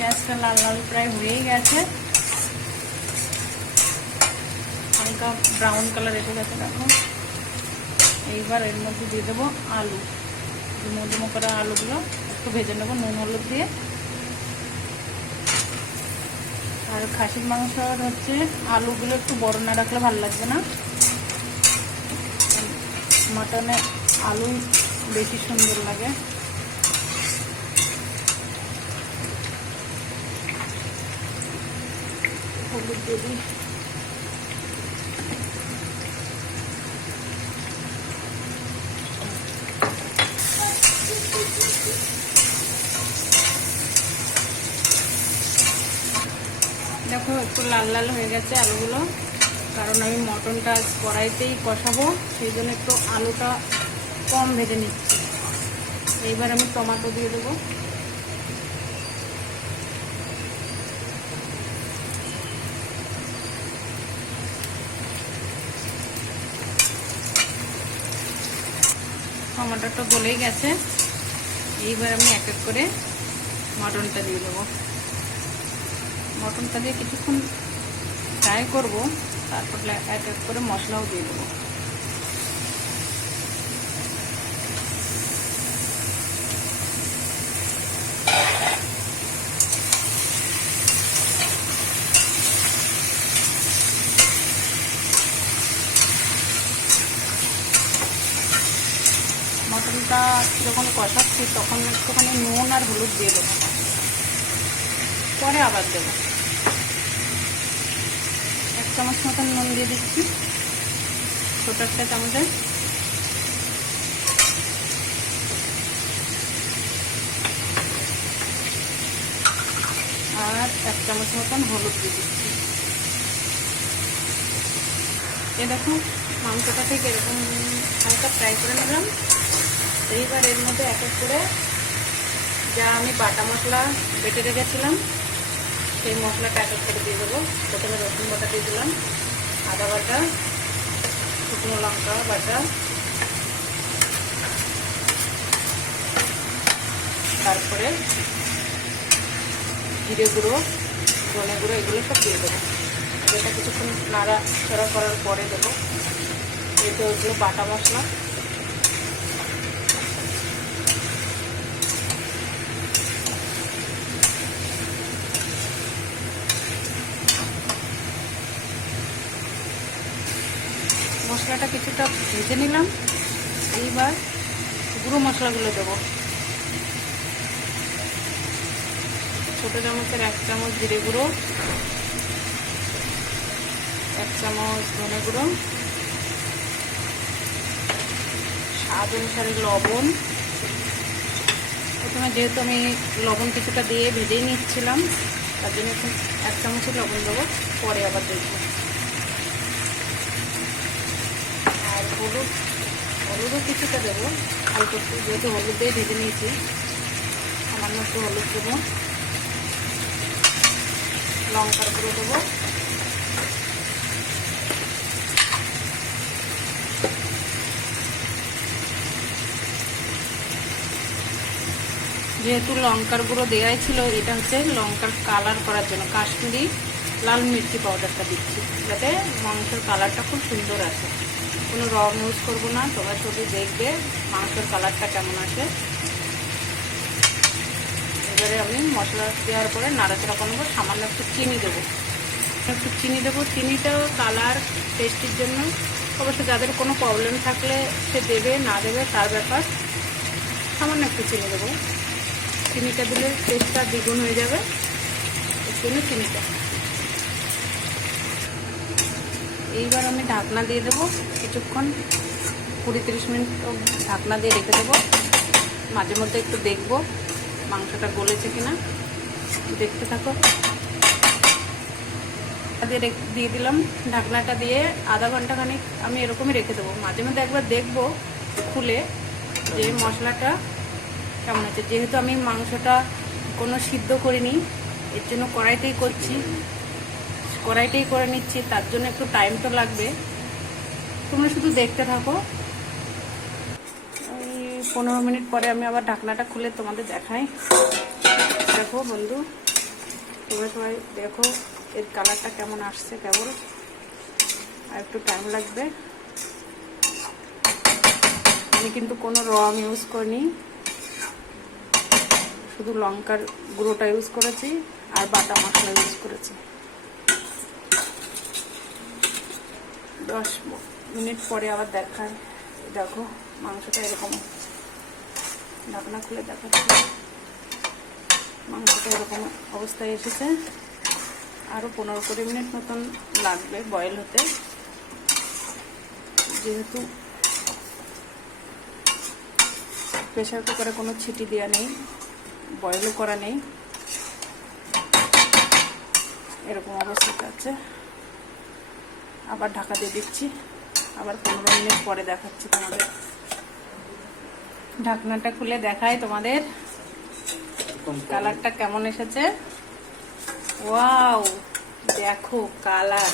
পেঁয়াজটা লাল লাল প্রায় হয়েই গেছে, হালকা ব্রাউন কালার এসে গেছে দেখো। এইবার এর মধ্যে দিয়ে দেবো আলু, মধ্যম করা আলুগুলো একটু ভেজে নেবো নুন হলুদ দিয়ে। আর খাসির মাংসর হচ্ছে আলুগুলো একটু বড় না রাখলে ভালো লাগবে না, মাটনে আলু বেশি সুন্দর লাগে। হলুদ দিয়ে দিই, দেখো একটু লাল লাল হয়ে গেছে আলুগুলো, কারণ আমি মটনটা কড়াইতেই কষাবো, সেই জন্য একটু আলুটা কম ভেজে নিচ্ছি। এইবার আমি টমেটো দিয়ে দেবো। টমেটোটা গলেই গেছে, এইবার আমি এক এক করে মটনটা দিয়ে দেবো। মটনটা দিয়ে কিছুক্ষণ ফ্রাই করবো, তারপর এক এক করে মশলাও দিয়ে দেবো। মটনটা যখন কষাচ্ছি তখন একটুখানি নুন আর হলুদ দিয়ে দেবো, পরে আবার দেবো। 1 চামচ মতন নুন দিয়ে দিচ্ছি, ছোট একটা চামচে। আর 1 চামচ মতন হলুদ দিয়ে দিচ্ছি। এ দেখো মাংসটা ঠিক এরকম হালকা ফ্রাই করে নিলাম। এইবার এর মধ্যে এক এক করে যা আমি বাটা মশলা বেটে রেখেছিলাম সেই মশলাটা এক এক করে দিয়ে দেবো। প্রথমে রসুন বাটা দিয়ে দিলাম, আদা বাটা, শুকনো লঙ্কা বাটা, তারপরে জিরে গুঁড়ো, ধনে গুঁড়ো, এগুলো সব দিয়ে দেবো। এটা কিছুক্ষণ নাড়াচাড়া করার পরে দেবো। এতে ওগুলো বাটা মশলা। মশলাটা কিছুটা ভেজে নিলাম, এইবার গুঁড়ো মশলাগুলো দেবো। ছোটো চামচের 1 চামচ জিরে গুঁড়ো, 1 চামচ ধনে গুঁড়ো, স্বাদ অনুসারে লবণ। প্রথমে যেহেতু আমি লবণ কিছুটা দিয়ে ভেজেই নিচ্ছিলাম, তার জন্য এখন 1 চামচের লবণ দেবো, পরে আবার দেখবো। আর হলুদও কিছুটা দেবো, অল্প একটু, যেহেতু হলুদ দিয়ে ভেজে নিয়েছি, সামান্য একটু হলুদ দেবো। লঙ্কার গুঁড়ো দেবো, যেহেতু লঙ্কার গুঁড়ো দেওয়াই ছিল, এটা হচ্ছে লঙ্কার কালার করার জন্য কাশ্মীরি লাল মির্চি পাউডারটা দিচ্ছি, যাতে মাংসের কালারটা খুব সুন্দর আসে। কোনো রং ইউজ করবো না, তোমরা শুধু দেখবে মাংসের কালারটা কেমন আসে। এবারে আমি মশলা দেওয়ার পরে নাড়াচাড়া করবো, সামান্য একটু চিনি দেবো। চিনিটাও কালার টেস্টির জন্য, অবশ্য যাদের কোনো প্রবলেম থাকলে সে দেবে, না দেবে তার ব্যাপার। সামান্য একটু চিনি দেবো, চিনিটা দিলে টেস্টটা দ্বিগুণ হয়ে যাবে, এর জন্য চিনিটা। এইবার আমি ঢাকনা দিয়ে দেবো, কিছুক্ষণ 20-30 মিনিট ঢাকনা দিয়ে রেখে দেবো। মাঝে মধ্যে একটু দেখবো মাংসটা গলেছে কিনা, দেখতে থাকো। দিয়ে দিলাম ঢাকনাটা দিয়ে, আধা ঘন্টা খানিক আমি এরকমই রেখে দেবো। মাঝে মধ্যে একবার দেখবো খুলে যে মশলাটা কেমন আছে। যেহেতু আমি মাংসটা কোনো সিদ্ধ করিনি, এর জন্য কড়াইতেই করে নিচ্ছি, তার জন্য একটু টাইম তো লাগবে। তোমরা শুধু দেখতে থাকো। ওই 15 মিনিট পরে আমি আবার ঢাকনাটা খুলে তোমাদের দেখাই। দেখো বন্ধু, তোমরা সবাই দেখো এর কালারটা কেমন আসছে, কেবল আর একটু টাইম লাগবে। আমি কিন্তু কোনো রং ইউজ করিনি, শুধু লঙ্কার গুঁড়োটা ইউজ করেছি আর বাটা মশলা ইউজ করেছি। 10 মিনিট পরে আবার দেখায়। দেখো মাংসটা এরকম, ঢাকনা খুলে দেখাচ্ছি, মাংসটা এরকম অবস্থায় এসেছে। আরও 15-20 মিনিট মতন লাগবে বয়েল হতে, যেহেতু প্রেশার কুকারে কোনো ছিটি দেওয়া নেই, বয়েলও করা নেই, এরকম অবস্থাতে আছে। আবার ঢাকা দিয়ে দিচ্ছি, আবার 15 মিনিট পরে দেখাচ্ছি তোমাদের। ঢাকনাটা খুলে দেখাই তোমাদের কালারটা কেমন এসেছে। ওয়াও, দেখো কালার,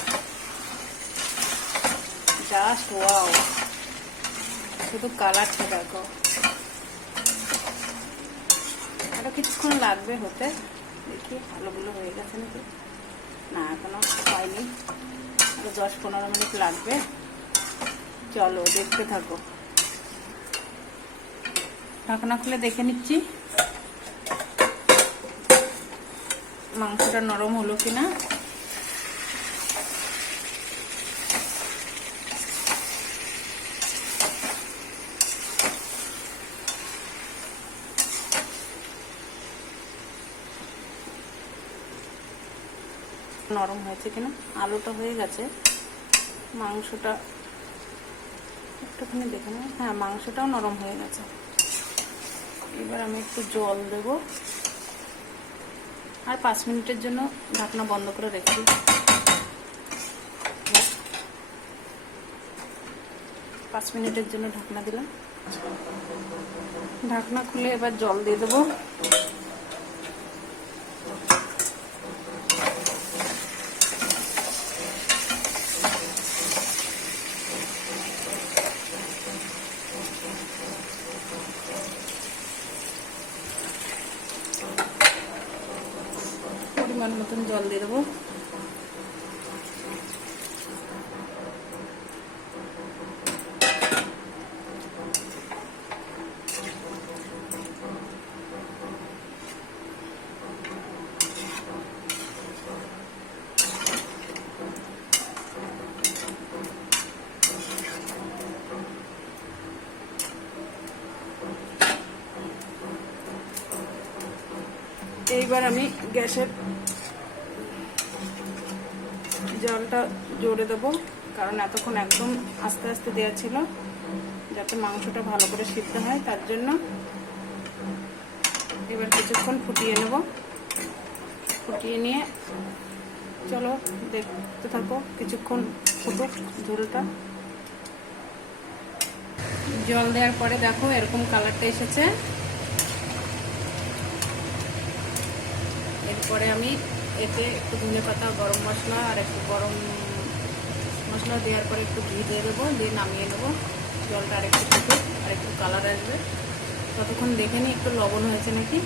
জাস্ট ওয়াও, শুধু কালারটা দেখো। আরো কিছুক্ষণ লাগবে হতে, দেখি আলুগুলো হয়ে গেছে নাকি। না, এখনো হয়নি, আরো 10-15 মিনিট লাগবে। চলো দেখতে থাকো। ঢাকনা খুলে দেখে নিচ্ছি মাংসটা নরম হলো কিনা। নরম হয়েছে কিনা, আলুটা হয়ে গেছে, মাংসটা একটুখানি দেখে নেব। হ্যাঁ, মাংসটাও নরম হয়ে গেছে। এবার আমি একটু জল দেব আর 5 মিনিটের জন্য ঢাকনা বন্ধ করে রেখে। 5 মিনিটের জন্য ঢাকনা দিলাম। ঢাকনা খুলে এবার জল দিয়ে দেবো। পরিমাণ মতন জল দিয়ে দেবো। এইবার আমি গ্যাসের জলটা জোরে দেবো, কারণ এতক্ষণ একদম আস্তে আস্তে দেওয়া ছিল, যাতে মাংসটা ভালো করে সিদ্ধ হয়, তার জন্য। এবার কিছুক্ষণ ফুটিয়ে নেব। ফুটিয়ে নিয়ে চলো দেখতে থাকো, কিছুক্ষণ ফুটুক ঝোলটা। জল দেওয়ার পরে দেখো এরকম কালারটা এসেছে। এরপরে আমি এতে একটু ধনেপাতা, গরম মশলা আর একটু গরম মশলা দেওয়ার পরে একটু ঘি দিয়ে দেবো, দিয়ে নামিয়ে নেবো। জলটা আরেকটু ফুটুক, আর একটু কালার আসবে, ততক্ষণ দেখে নিই একটু লবণ হয়েছে নাকি।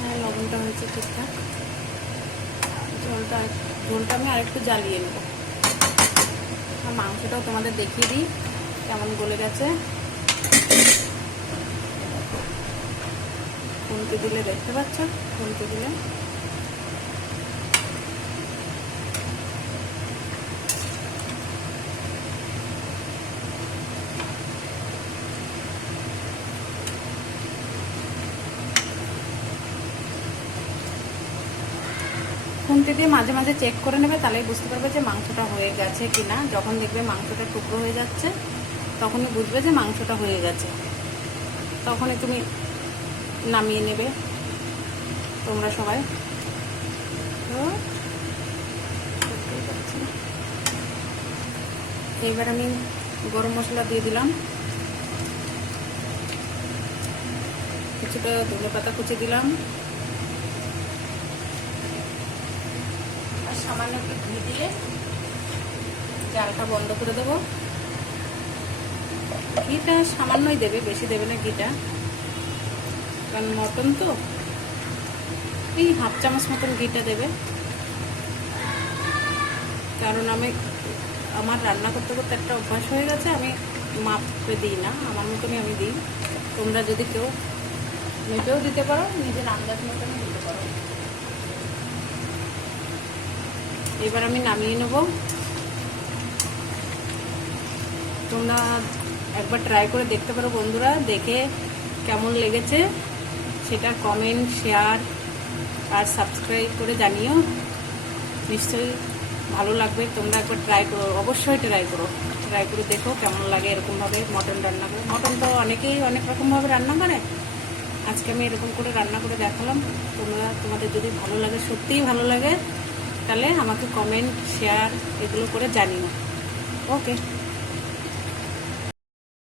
হ্যাঁ, লবণটা হয়েছে ঠিকঠাক। ঝোলটা আমি আরেকটু জ্বালিয়ে নেব। আর মাংসটাও তোমাদের দেখিয়ে দিই কেমন গলে গেছে। খুন্তি দিলে দেখতে পাচ্ছ, খুন্তি দিলে খুন্তি দিয়ে মাঝে মাঝে চেক করে নেবে, তাহলেই বুঝতে পারবে যে মাংসটা হয়ে গেছে কিনা। যখন দেখবে মাংসটা টুকরো হয়ে যাচ্ছে, তখনই বুঝবে যে মাংসটা হয়ে গেছে, তখনই তুমি নামিয়ে নেবে তোমরা সবাই। তো এইবার আমি গরম মশলা দিয়ে দিলাম, কিছুটা ধনেপাতা কুচি দিলাম, আর সামান্য একটু ঘি দিয়ে জালটা বন্ধ করে দেবো। ঘিটা সামান্যই দেবে, বেশি দেবে না ঘিটা, কারণ মটন তো। এই হাফ চামচ মতন ঘিটা দেবে, কারণ আমার রান্না করতে করতে একটা অভ্যাস হয়ে গেছে, আমি মাপে দিই না, আমার মতনই আমি দিই। তোমরা যদি কেউ মেপেও দিতে পারো, নিজের আন্দাজ মতনই দিতে পারো। এবার আমি নামিয়ে নেব। তোমরা একবার ট্রাই করে দেখতে পারো বন্ধুরা, দেখে কেমন লেগেছে সেটা কমেন্ট, শেয়ার আর সাবস্ক্রাইব করে জানিও। নিশ্চয়ই ভালো লাগবে। তোমরা একবার ট্রাই করো, অবশ্যই ট্রাই করে দেখো কেমন লাগে এরকমভাবে মটন রান্না করে। মটন তো অনেকেই অনেক রকমভাবে রান্না করে, আজকে আমি এরকম করে রান্না করে দেখালাম। তোমাদের যদি ভালো লাগে, সত্যিই ভালো লাগে, তাহলে আমাকে কমেন্ট, শেয়ার এগুলো করে জানিও। ওকে।